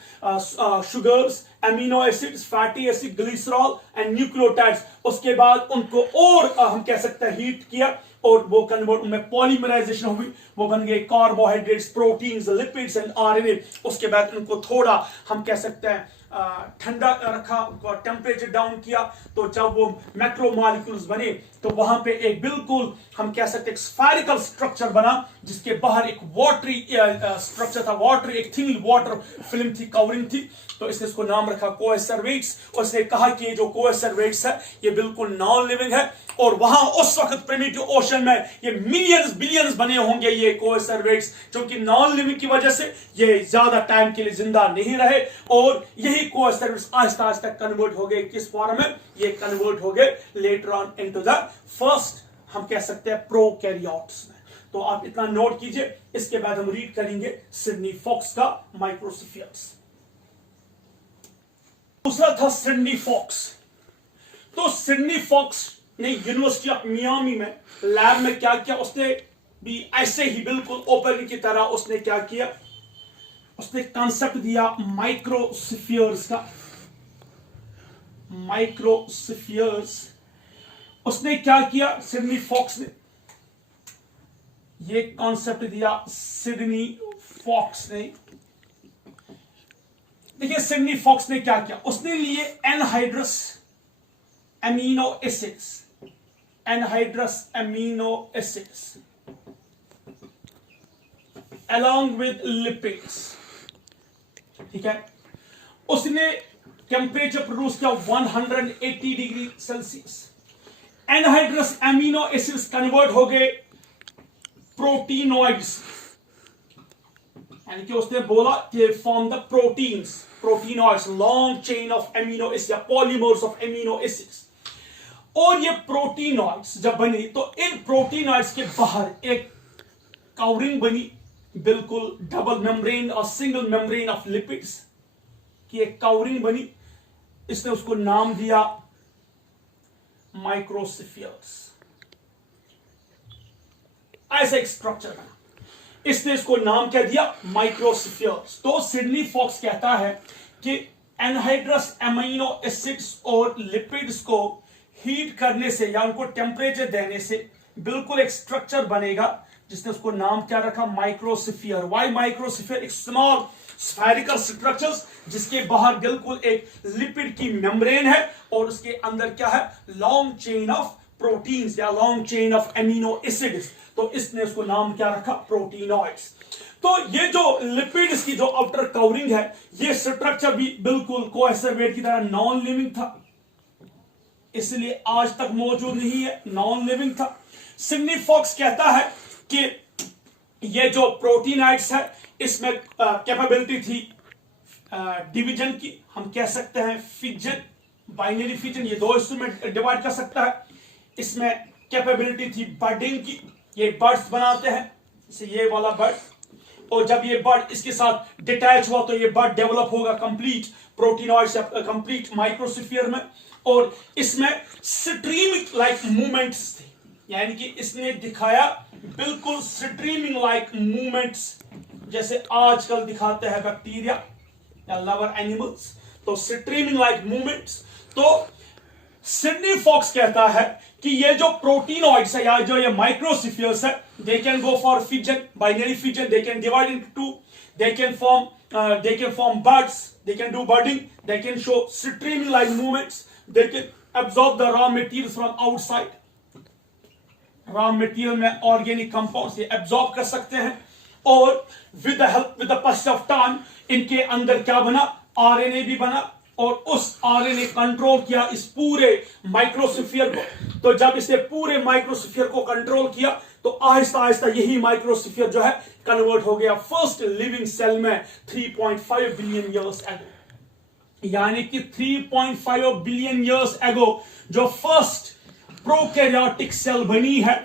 sugars, amino acids, fatty acid, glycerol and nucleotides. उसके बाद उनको और हम कह सकते हैं हीट किया, और वो कन्वर्ट उनमें पॉलीमराइजेशन हुई, वो बन गए carbohydrates, proteins, lipids and RNA. उसके बाद उनको थोड़ा हम कह सकते हैं ठंडा रखा, उनको टेम्परेचर डाउन किया, तो जब वो मैक्रोमॉलिक्यूल्स बने तो वहां पे एक बिल्कुल हम कह सकते हैं स्फेरिकल स्ट्रक्चर बना, जिसके बाहर एक वाटरी स्ट्रक्चर था, वाटर एक थिन वाटर फिल्म थी, कवरिंग थी। तो इसने इसको नाम रखा कोएसरवेट्स, और इसने कहा कि ये जो कोएसरवेट्स है ये बिल्कुल नॉन लिविंग है, और वहां उस वक्त प्रिमिटिव ओशन में ये मिलियंस बिलियंस बने होंगे ये कोएसरवेट्स, क्योंकि नॉन लिविंग की वजह से ये ज्यादा टाइम के लिए जिंदा नहीं रहे, और यही कोएसरवेट्स आहिस्ता आहिस्ता कन्वर्ट हो गए किस फॉर्म में? ये कन्वर्ट हो गए later on into the first हम कह सकते हैं प्रोकैरियोट्स में। तो आप इतना नोट कीजिए, इसके बाद हम रीड करेंगे सिडनी फॉक्स का माइक्रोस्फीयर्स। दूसरा था सिडनी फॉक्स। तो सिडनी फॉक्स ने यूनिवर्सिटी ऑफ मियामी में लैब में क्या किया? उसने भी ऐसे ही बिल्कुल ओपेरिन की तरह उसने क्या किया? उसने कॉन्सेप्ट दिया माइक्रोस्फीयर्स का। माइक्रोस्फीयर्स उसने क्या किया? सिडनी फॉक्स ने ये कॉन्सेप्ट दिया। सिडनी फॉक्स ने, देखिए सिडनी फॉक्स ने क्या किया? उसने लिए anhydrous amino acids, anhydrous amino acids along with lipids, ठीक है। उसने टेम्परेचर प्रोड्यूस किया 180 degree Celsius. Anhydrous amino acids convert हो गए प्रोटीनोइड्स, यानी कि उसने बोला कि form the proteins, proteinoids, long chain of amino acid या पॉलीमर्स ऑफ अमीनो एसिड्स। और ये प्रोटीनोइड्स जब बनी तो इन प्रोटीनोइड्स के बाहर एक कवरिंग बनी, बिल्कुल डबल मेम्ब्रेन और सिंगल मेम्ब्रेन ऑफ लिपिड्स की एक कवरिंग बनी। इसने उसको नाम दिया माइक्रोस्फीयर्स। ऐसा एक स्ट्रक्चर बना, इसने इसको नाम क्या दिया? माइक्रोस्फीयर्स। तो सिडनी फॉक्स कहता है कि एनहाइड्रस अमीनो एसिड्स और लिपिड्स को हीट करने से या उनको टेम्परेचर देने से बिल्कुल एक स्ट्रक्चर बनेगा, जिसने उसको नाम क्या रखा? माइक्रोस्फीयर। Why microsphere? एक स्मॉल स्फेरिकल स्ट्रक्चर्स जिसके बाहर बिल्कुल एक लिपिड की मेम्ब्रेन है, और उसके अंदर क्या है? लॉन्ग चेन ऑफ प्रोटीन्स या long chain of amino acids. तो इसने उसको नाम क्या रखा? प्रोटीनोइड्स। तो ये जो लिपिड्स की जो आउटर कवरिंग है, ये स्ट्रक्चर भी बिल्कुल कोएसरवेट की तरह नॉन लिविंग था, इसलिए आज तक मौजूद नहीं है, नॉन लिविंग था। सिडनी फॉक्स कहता है कि ये जो प्रोटीनोइड्स है इसमें कैपेबिलिटी थी डिवीजन की, हम कह सकते हैं फिजन, बाइनरी फिजन, ये दो हिस्सों में डिवाइड कर सकता है। इसमें कैपेबिलिटी थी बर्डिंग की, ये बर्ड्स बनाते हैं, जैसे ये वाला बर्ड, और जब ये बर्ड इसके साथ डिटैच हुआ तो ये बर्ड डेवलप होगा कंप्लीट प्रोटीनोइड्स या कंप्लीट माइक्रोस्फीयर में। और इसमें स्ट्रीमिंग लाइक मूवमेंट्स थे, यानी कि इसने दिखाया बिल्कुल स्ट्रीमिंग लाइक मूवमेंट्स, जैसे आजकल दिखाते हैं बैक्टीरिया या लवर एनिमल्स, तो स्ट्रीमिंग लाइक मूवमेंट्स। तो सिडनी फॉक्स कहता है कि ये जो प्रोटीनॉइड्स है या जो ये माइक्रोसिफियर्स है, they can go for fission, binary fission, they can divide into two, they can form buds, they can do budding, they can show streaming like movements, they can absorb the raw materials from outside. Raw material में organic compounds ये absorb कर सकते हैं, और with the pass of time इनके अंदर क्या बना, आरएनए भी बना, और उस आरएनए कंट्रोल किया इस पूरे माइक्रोस्फीयर को। तो जब इसने पूरे माइक्रोस्फीयर को कंट्रोल किया तो आहिस्ता आहिस्ता यही माइक्रोस्फीयर जो है कन्वर्ट हो गया फर्स्ट लिविंग सेल में 3.5 बिलियन ईयर्स एगो। यानी कि 3.5 बिलियन ईयर्स एगो जो फर्स्ट प्रोकैरियोटिक सेल बनी है,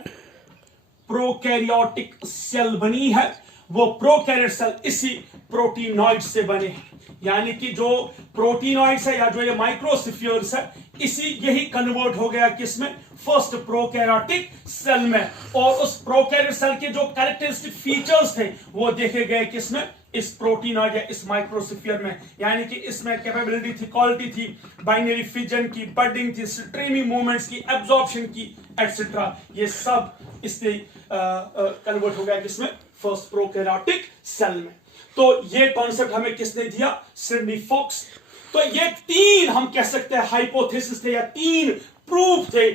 प्रोकैरियोटिक सेल बनी है, वो प्रोकैरियोट सेल इसी प्रोटीनॉइड से बने हैं। यानी कि जो प्रोटीनॉइड्स है या जो ये माइक्रोस्फीयर्स है, इसी यही कन्वर्ट हो गया किसमें, फर्स्ट प्रोकैरियोटिक सेल में, और उस प्रोकैरियोट सेल के जो कैरेक्टरिस्टिक फीचर्स थे वो देखे गए किसमें, इस प्रोटीनॉइड या इस माइक्रोस्फीयर में। यानी कि इसमें कैपेबिलिटी थी, क्वालिटी थी, बाइनरी फिजन की, बडिंग थी, स्ट्रीमिंग मूवमेंट्स की, एब्जॉर्प्शन की, एटसेट्रा, ये सब इससे कन्वर्ट हो गया किसमें, फर्स्ट प्रोकैरियोटिक सेल में। तो ये कॉन्सेप्ट हमें किसने दिया, सिडनी फॉक्स। तो ये तीन हम कह सकते हैं हाइपोथेसिस थे या तीन प्रूफ थे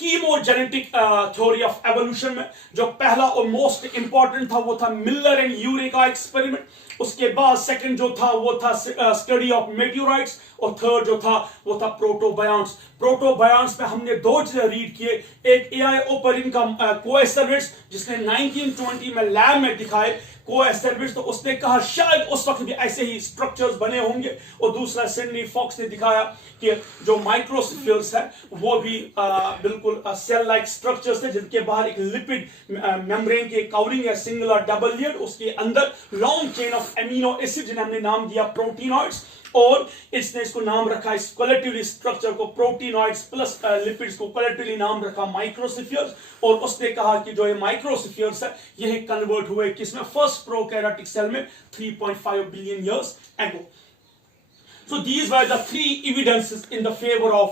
कीमोजेनेटिक थ्योरी ऑफ एवोल्यूशन में। जो पहला और मोस्ट इंपॉर्टेंट था वो था मिलर एंड यूरे का एक्सपेरिमेंट, उसके बाद सेकंड जो था वो था स्टडी ऑफ मेटियोराइट्स, और थर्ड जो था वो था प्रोटोबायंट्स। प्रोटोबायंट्स में हमने दो चीजें रीड किए, एक एआई ओपरिन का कोएस्टर्विट्स जिसने 1920 में लैब में दिखाए कोएस्टर्विट्स, तो उसने कहा शायद उस वक्त भी ऐसे ही स्ट्रक्चर्स बने होंगे, और दूसरा सिडनी फॉक्स ने दिखाया कि जो माइक्रोस्फीयर्स है वो भी बिल्कुल सेल लाइक स्ट्रक्चर्स थे जिनके बाहर एक लिपिड मेम्ब्रेन की कवरिंग है, सिंगल और डबल लेयर्ड, उसके अंदर long chain of amino acid जिन्हें हमने नाम दिया प्रोटीनॉइड्स, और इसने इसको नाम रखा, इस कोलेक्टिवली स्ट्रक्चर को प्रोटीनॉइड्स प्लस लिपिड्स को कोलेक्टिवली नाम रखा माइक्रोस्फीयर्स। और उसने कहा कि जो ये माइक्रोस्फीयर्स है यही कन्वर्ट हुए किसमें, फर्स्ट प्रोकैरियोटिक सेल में 3.5 billion years ago. So these were the three evidences in the favor of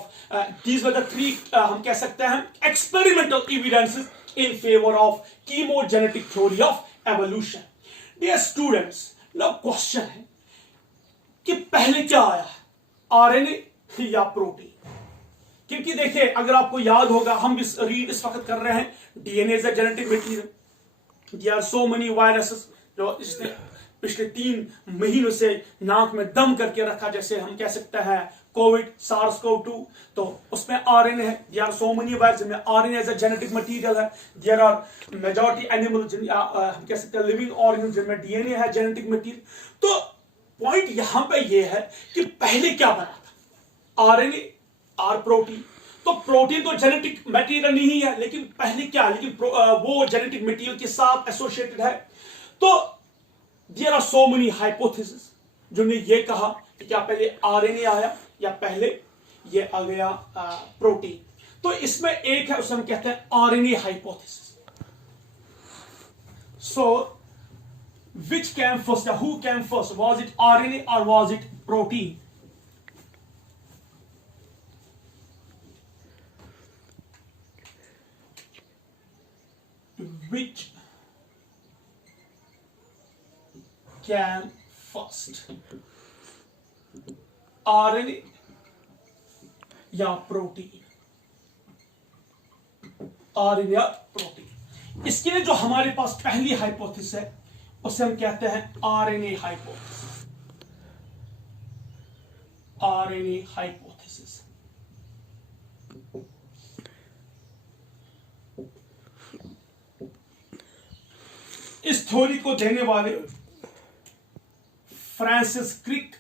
these were the three हम कह सकते हैं experimental evidences in favor of chemogenetic theory of evolution. Dear students, now question है कि पहले क्या आया, आरएनए या प्रोटीन? क्योंकि देखिए अगर आपको याद होगा हम इस वक्त कर रहे हैं DNA is a genetic material, there are so many viruses जो इसने पिछले 3 महीनों से नाक में दम करके रखा, जैसे हम कह सकते हैं कोविड, SARS-CoV-2, तो उसमें आरएनए है, there are so many virus जिनमें RNA as a genetic material है, देयर आर मेजॉरिटी एनिमल हम कह सकते हैं लिविंग ऑर्गेनिज्म जिनमें डीएनए है जेनेटिक मटेरियल। तो पॉइंट यहां पे ये है कि पहले क्या बना था, आरएनए और प्रोटीन। तो प्रोटीन तो जेनेटिक मटेरियल नहीं है, लेकिन पहले क्या, लेकिन वो जेनेटिक मटेरियल के साथ एसोसिएटेड है। तो there are so many hypothesis जिन्होंने ये कहा कि क्या पहले आरएनए आया या पहले ये आ गया प्रोटीन। तो इसमें एक है, उसे हम कहते हैं RNA hypothesis. So which came first, या who came first, was it RNA or was it protein? Which came first, RNA या प्रोटीन? RNA या प्रोटीन। इसके लिए जो हमारे पास पहली हाइपोथेसिस है उसे हम कहते हैं आरएनए हाइपोथेसिस। RNA hypothesis. इस थ्योरी को देने वाले फ्रांसिस क्रिक,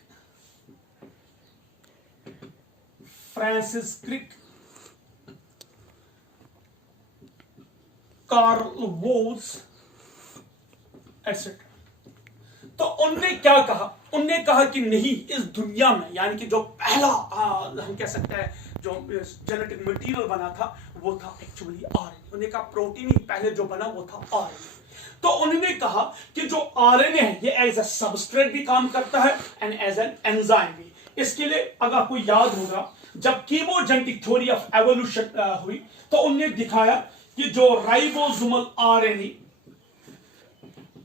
कार्ल वोल्स एटसेट्रा। तो उनने क्या कहा, उनने कहा कि नहीं, इस दुनिया में यानी कि जो पहला हम कह सकते हैं जो जेनेटिक मटेरियल बना था वो था एक्चुअली आरएनए। उन्होंने कहा प्रोटीन ही पहले जो बना वो था आरएनए। तो उन्होंने कहा कि जो आरएनए है ये एज ए सबस्ट्रेट भी काम करता है एंड एज एन एंजाइम भी। इसके लिए अगर आपको याद होगा जब कीमोजेनेटिक थ्योरी ऑफ एवोल्यूशन हुई तो उन्होंने दिखाया कि जो राइबोसोमल आरएनए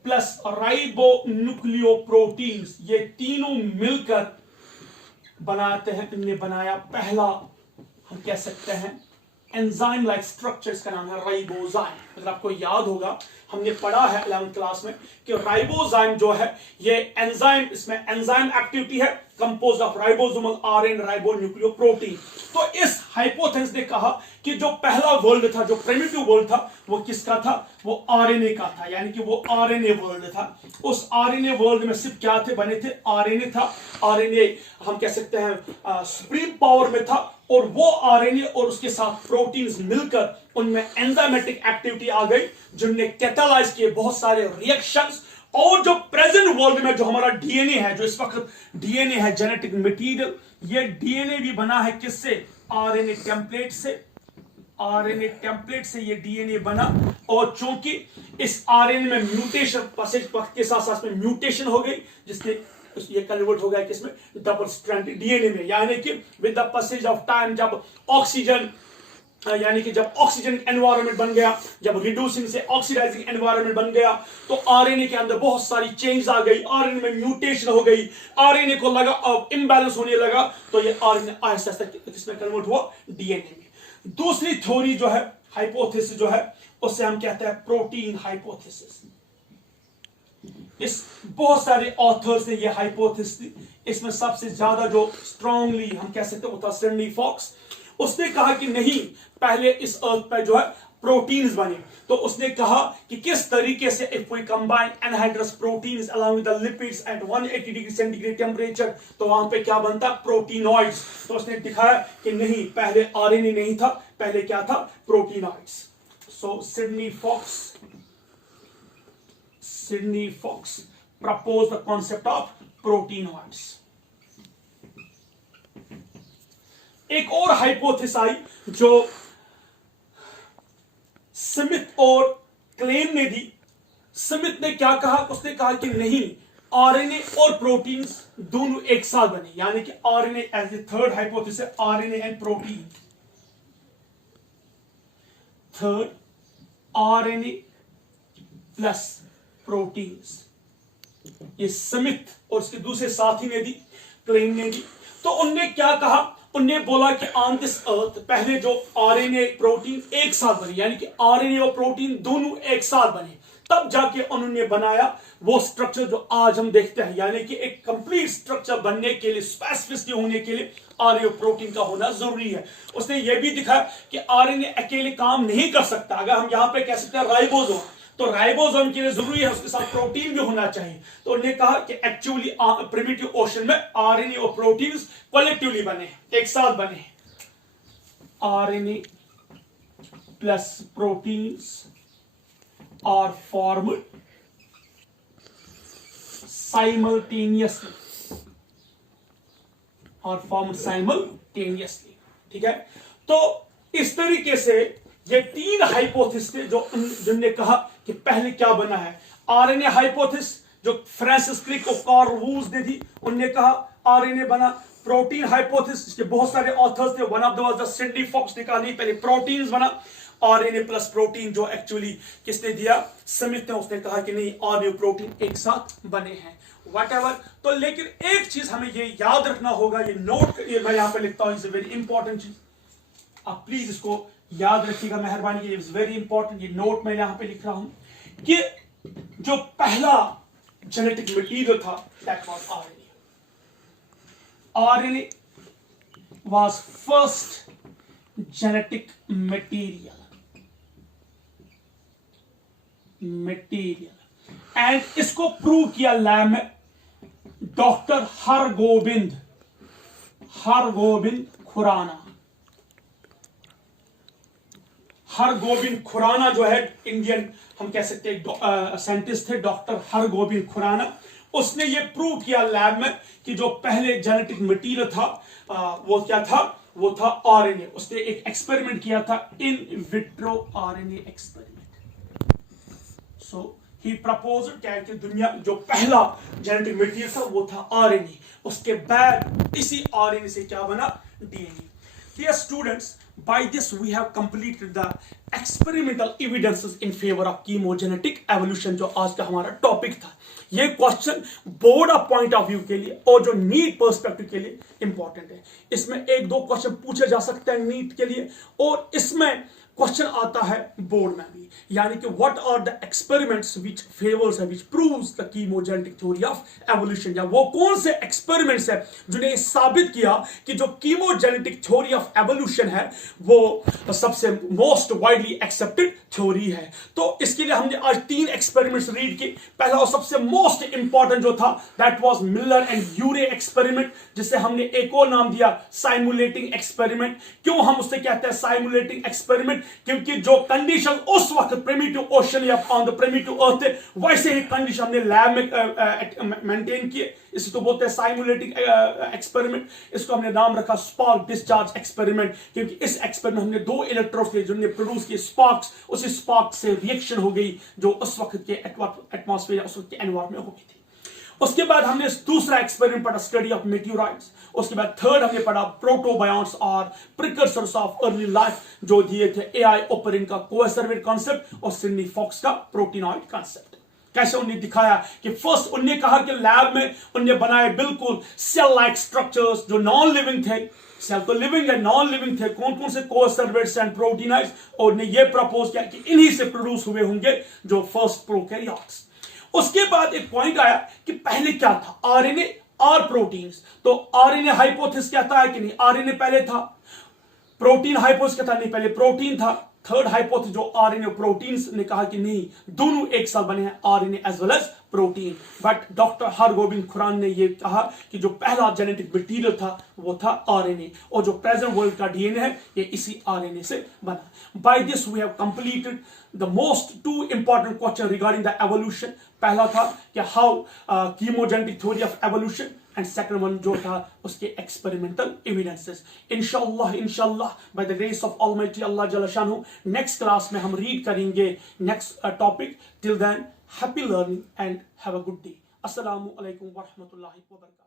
प्लस राइबोन्यूक्लियोप्रोटीन्स ये तीनों मिलकर बनाते हैं। इनने बनाया पहला, हम कह सकते हैं, एंजाइम लाइक स्ट्रक्चर, इसका नाम है राइबोजाइम। अगर आपको याद होगा हमने पढ़ा है 11th क्लास में कि राइबोजाइम जो है ये एंजाइम, इसमें एंजाइम एक्टिविटी है compose of ribosomal RNA ribonucleoprotein. तो इस हाइपोथेसिस ने कहा कि जो पहला वर्ल्ड था, जो प्रिमिटिव वर्ल्ड था, वो किसका था? वो आरएनए का था, यानी कि वो आरएनए वर्ल्ड था। उस आरएनए वर्ल्ड में सिर्फ क्या थे बने थे? आरएनए था। आरएनए हम कह सकते हैं सुप्रीम पावर में था, और वो आरएनए और उसके साथ प्रोटीन्स मिलकर उनमें एंजाइमेटिक एक्टिविटी आ गई, जिनने कैटालाइज किए बहुत सारे रिएक्शंस। और जो प्रेजेंट वर्ल्ड में जो हमारा डीएनए है, जो इस वक्त डीएनए है, जेनेटिक मटेरियल, ये डीएनए भी बना है किससे? आरएनए टेम्पलेट से। आरएनए टेम्पलेट से ये डीएनए बना, और चूंकि इस आरएनए में म्यूटेशन, पैसेज वक्त के साथ साथ में म्यूटेशन हो गई, जिसने ये कन्वर्ट हो गया किसमें? डबल स्ट्रैंडेड डीएनए में। यानी कि with the passage of time, जब ऑक्सीजन, यानी कि जब ऑक्सीजन एनवायरनमेंट बन गया, जब रिड्यूसिंग से ऑक्सीडाइजिंग एनवायरनमेंट बन गया, तो आरएनए के अंदर बहुत सारी चेंज आ गई, आरएनए में म्यूटेशन हो गई, आरएनए को लगा अब इम्बैलेंस होने लगा, तो ये आरएनए आहिस्ता आहिस्ता किसमें कन्वर्ट हुआ? डीएनए में। दूसरी थ्योरी जो है, हाइपोथेसिस जो है, उससे हम कहते हैं प्रोटीन हाइपोथेसिस। इस बहुत सारे ऑथर्स ने ये हाइपोथेसिस दी। इसमें सबसे ज्यादा जो स्ट्रांगली हम कह सकते हैं वो था सिडनी फॉक्स। उसने कहा कि नहीं, पहले इस अर्थ पर जो है प्रोटीन्स बने। तो उसने कहा कि किस तरीके से if we combine anhydrous proteins along with the lipids at 180 degree centigrade temperature, तो वहां पे क्या बनता? प्रोटीनॉइड्स। तो उसने दिखाया कि नहीं, पहले आरएनए नहीं था, पहले क्या था? Proteinoids. So Sidney Fox proposed the concept of proteinoids. एक और हाइपोथेसिस आई जो स्मिथ और क्लेन ने दी। स्मिथ ने क्या कहा? उसने कहा कि नहीं, आरएनए और प्रोटीन्स दोनों एक साथ बने, यानी कि RNA as the third hypothesis, RNA and protein. Third, RNA plus proteins. ये स्मिथ और उसके दूसरे साथी ने दी, क्लेन ने दी। तो उनने क्या कहा? उनने बोला कि ऑन दिस अर्थ पहले जो आरएनए प्रोटीन एक साथ बने, यानी कि आरएनए और प्रोटीन दोनों एक साथ बने, तब जाके उन्होंने बनाया वो स्ट्रक्चर जो आज हम देखते हैं। यानी कि एक कंप्लीट स्ट्रक्चर बनने के लिए, स्पेसिफिसिटी होने के लिए आरएनए और प्रोटीन का होना जरूरी है। उसने ये भी दिखाया कि आरएनए अकेले काम नहीं कर सकता। अगर हम यहां पे कह सकते हैं राइबोसोम, तो राइबोसोम के लिए जरूरी है उसके साथ प्रोटीन भी होना चाहिए। तो उन्होंने कहा कि एक्चुअली प्रिमिटिव ओशन में आरएनए और प्रोटीन्स कलेक्टिवली बने, एक साथ बने। RNA plus proteins are formed simultaneously. ठीक है, तो इस तरीके से ये तीन हाइपोथेसिस थे जो जिनने कहा कि पहले क्या बना है। आरएनए हाइपोथेसिस जो फ्रांसिस क्रिक और कार्ल वूज ने दी, उनने कहा आरएनए बना। प्रोटीन हाइपोथेसिस के बहुत सारे ऑथर्स थे, one of the was the Sidney Fox ने कहा नहीं, पहले प्रोटीन्स बना। आरएनए प्लस प्रोटीन जो एक्चुअली किसने दिया? स्मिथ ने। उसने कहा कि नहीं, आरएनए प्रोटीन एक साथ बने हैं, व्हाटएवर। तो लेकिन एक चीज हमें ये याद रखना होगा, ये नोट, ये मैं यहां पे लिखता हूं, इज वेरी इंपॉर्टेंट चीज, आप प्लीज इसको याद रखिएगा मेहरबानी, ये इज वेरी इंपॉर्टेंट। ये नोट मैं यहां पे लिख रहा हूं कि जो पहला जेनेटिक मटेरियल था that was RNA. RNA was first genetic material and इसको प्रूव किया लैब में डॉक्टर हरगोबिंद खुराना। हरगोबिंद खुराना जो है इंडियन, हम कह सकते हैं साइंटिस्ट थे, डॉक्टर हरगोबिंद खुराना। उसने ये प्रूव किया लैब में कि जो पहले जेनेटिक मटेरियल था वो क्या था? वो था आरएनए। उसने एक एक्सपेरिमेंट किया था, in vitro RNA experiment. So he proposed कि दुनिया जो पहला जेनेटिक मटेरियल था वो था आरएनए। उसके बाद इसी आरएनए से क्या बना? DNA. Dear students, by this we have completed the experimental evidences in favor of chemogenetic evolution, जो आज का हमारा टॉपिक था। ये question board of point of view के लिए और जो नीट पर्सपेक्टिव के लिए इंपॉर्टेंट है। इसमें एक दो क्वेश्चन पूछे जा सकते हैं नीट के लिए, और इसमें क्वेश्चन आता है बोर्ड में भी, यानी कि what are the experiments which favours है, which proves the chemogenetic theory of evolution, या वो कौन से एक्सपेरिमेंट्स है जिन्हें साबित किया कि जो कीमोजेनेटिक थ्योरी ऑफ एवोल्यूशन है वो सबसे मोस्ट वाइडली एक्सेप्टेड थ्योरी है। तो इसके लिए हमने आज 3 एक्सपेरिमेंट्स रीड किए। पहला और सबसे मोस्ट इंपॉर्टेंट जो था that was Miller and Urey experiment, जिसे हमने एक और नाम दिया साइमुलेटिंग एक्सपेरिमेंट। क्यों हम उससे कहते हैं साइमुलेटिंग एक्सपेरिमेंट? क्योंकि जो कंडीशन उस वक्त प्रिमिटिव ओशन या ऑन द प्रिमिटिव अर्थ थे, वैसे ही कंडीशन हमने लैब में मेंटेन किए। इसी को बोलते हैं साइमुलेटिंग एक्सपेरिमेंट। इसको हमने नाम रखा स्पार्क डिस्चार्ज एक्सपेरिमेंट, क्योंकि इस एक्सपेरिमेंट हमने 2 इलेक्ट्रोड्स थे जिन्होंने प्रोड्यूस किए स्पार्क्स, उसी स्पार्क से रिएक्शन हो गई जो उस वक्त के एटमॉस्फेयर या उस वक्त के एनवायरनमेंट में हो गई थी। उसके बाद हमने दूसरा एक्सपेरिमेंट पढ़ा स्टडी ऑफ मेटियोराइट्स। उसके बाद थर्ड हमने पढ़ा प्रोटोबायोन्ट्स और प्रिकर्सर्स ऑफ अर्ली लाइफ, जो दिए थे एआई ओपरिन का कोएसरवेट कॉन्सेप्ट और सिडनी फॉक्स का प्रोटीनॉइड कॉन्सेप्ट। कैसे उन्हें दिखाया कि फर्स्ट उन्हें कहा कि लैब में उन्हें बनाए बिल्कुल सेल लाइक स्ट्रक्चर्स जो नॉन लिविंग थे। सेल तो लिविंग है, नॉन लिविंग थे कौन कौन से? कोएसरवेट्स एंड प्रोटीनॉइड्स। और उन्हें यह प्रपोज किया कि इन्हीं से प्रोड्यूस हुए होंगे जो फर्स्ट प्रोकैरियोट्स। उसके बाद एक पॉइंट आया कि पहले क्या था, आरएनए और प्रोटीन्स। तो आरएनए हाइपोथेसिस कहता है कि नहीं आरएनए पहले था, प्रोटीन हाइपोथेसिस कहता नहीं पहले प्रोटीन था। थर्ड हाइपोथेसिस जो आरएनए प्रोटीन्स ने कहा कि नहीं दोनों एक साथ बने हैं, RNA as well as protein. But doctor Hargobind Khorana ने यह कहा कि जो पहला जेनेटिक मटेरियल था वो था आरएनए, और जो प्रेजेंट वर्ल्ड का डीएनए है ये इसी आरएनए से बना। By this we have completed the most 2 important question regarding the evolution. पहला था कि how chemogenetic theory of evolution, and second one जो था उसके एक्सपेरिमेंटल एविडेंसेस। इंशाल्लाह by the grace of almighty अल्लाह जल्ल शानहू नेक्स्ट क्लास में हम रीड करेंगे next topic. Till then happy learning and have a good day. अस्सलामु अलैकुम व रहमतुल्लाहि व बरकातहू।